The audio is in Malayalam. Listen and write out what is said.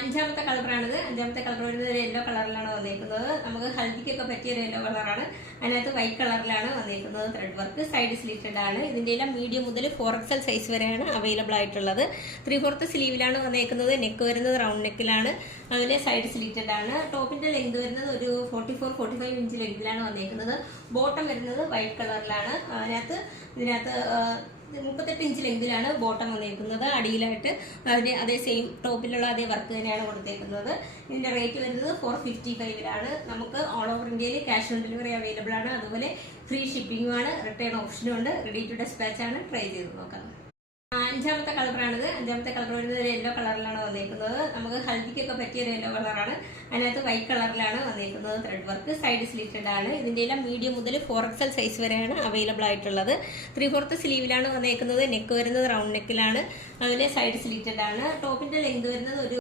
അഞ്ചാമത്തെ കളറാണിത്. അഞ്ചാമത്തെ കളർ വരുന്നത് ഒരു യെല്ലോ കളറിലാണ് വന്നിരിക്കുന്നത്. നമുക്ക് ഹൽദിക്കൊക്കെ പറ്റിയ ഒരു യെല്ലോ കളറാണ്. അതിനകത്ത് വൈറ്റ് കളറിലാണ് വന്നിരിക്കുന്നത്. ത്രെഡ് വർക്ക് സൈഡ് സ്ലിറ്റഡ് ആണ്. ഇതിന്റെ എല്ലാം മീഡിയം മുതൽ 4XL സൈസ് വരെയാണ് അവൈലബിൾ ആയിട്ടുള്ളത്. 3/4 സ്ലീവിലാണ് വന്നിരിക്കുന്നത്. നെക്ക് വരുന്നത് റൗണ്ട് നെക്കിലാണ്. അതുപോലെ സൈഡ് സ്ലിറ്റഡ് ആണ്. ടോപ്പിന്റെ ലെങ്ത് വരുന്നത് ഒരു 44-45 ഇഞ്ച് ലെങ്തിലാണ് വന്നിരിക്കുന്നത്. ബോട്ടം വരുന്നത് വൈറ്റ് കളറിലാണ്. ഇതിനകത്ത് 38 ഇഞ്ച് ലെങ്തിലാണ് ബോട്ടം വന്നിരിക്കുന്നത്. അടിയിലായിട്ട് അതിന്റെ അതേ സെയിം ടോപ്പിലുള്ള അതേ വർക്ക് തന്നെയാണ് കൊടുത്തേക്കുന്നത്. ഇതിന്റെ റേറ്റ് വരുന്നത് 455 നമുക്ക് ഓൾ ഓവർ ഇന്ത്യയിൽ ക്യാഷ് ഓൺ ഡെലിവറി അവൈലബിൾ ആണ്. അതുപോലെ ഫ്രീ ഷിപ്പിംഗും ആണ്. റിട്ടേൺ ഓപ്ഷനും ഉണ്ട്. റെഡി ടു ഡെസ്പാച്ച് ആണ്. ട്രൈ ചെയ്ത് നോക്കാം. അഞ്ചാമത്തെ കളറാണിത്. അഞ്ചാമത്തെ കളർ വരുന്നത് ഒരു യെല്ലോ കളറിലാണ് വന്നിരിക്കുന്നത്. നമുക്ക് ഹൽദിക്കൊക്കെ പറ്റിയ ഒരു യെല്ലോ കളറാണ്. അതിനകത്ത് വൈറ്റ് കളറിലാണ് വന്നിരിക്കുന്നത്. ത്രെഡ് വർക്ക് സൈഡ് സ്ലിറ്റഡ് ആണ്. ഇതിന്റെ എല്ലാം മീഡിയം മുതൽ 4XL സൈസ് വരെയാണ് അവൈലബിൾ ആയിട്ടുള്ളത്. 3/4 സ്ലീവിലാണ് വന്നിരിക്കുന്നത്. നെക്ക് വരുന്നത് റൗണ്ട് നെക്കിലാണ്. അതുപോലെ സൈഡ് സ്ലിറ്റഡ് ആണ്. ടോപ്പിന്റെ ലെങ്ത് വരുന്നത് ഒരു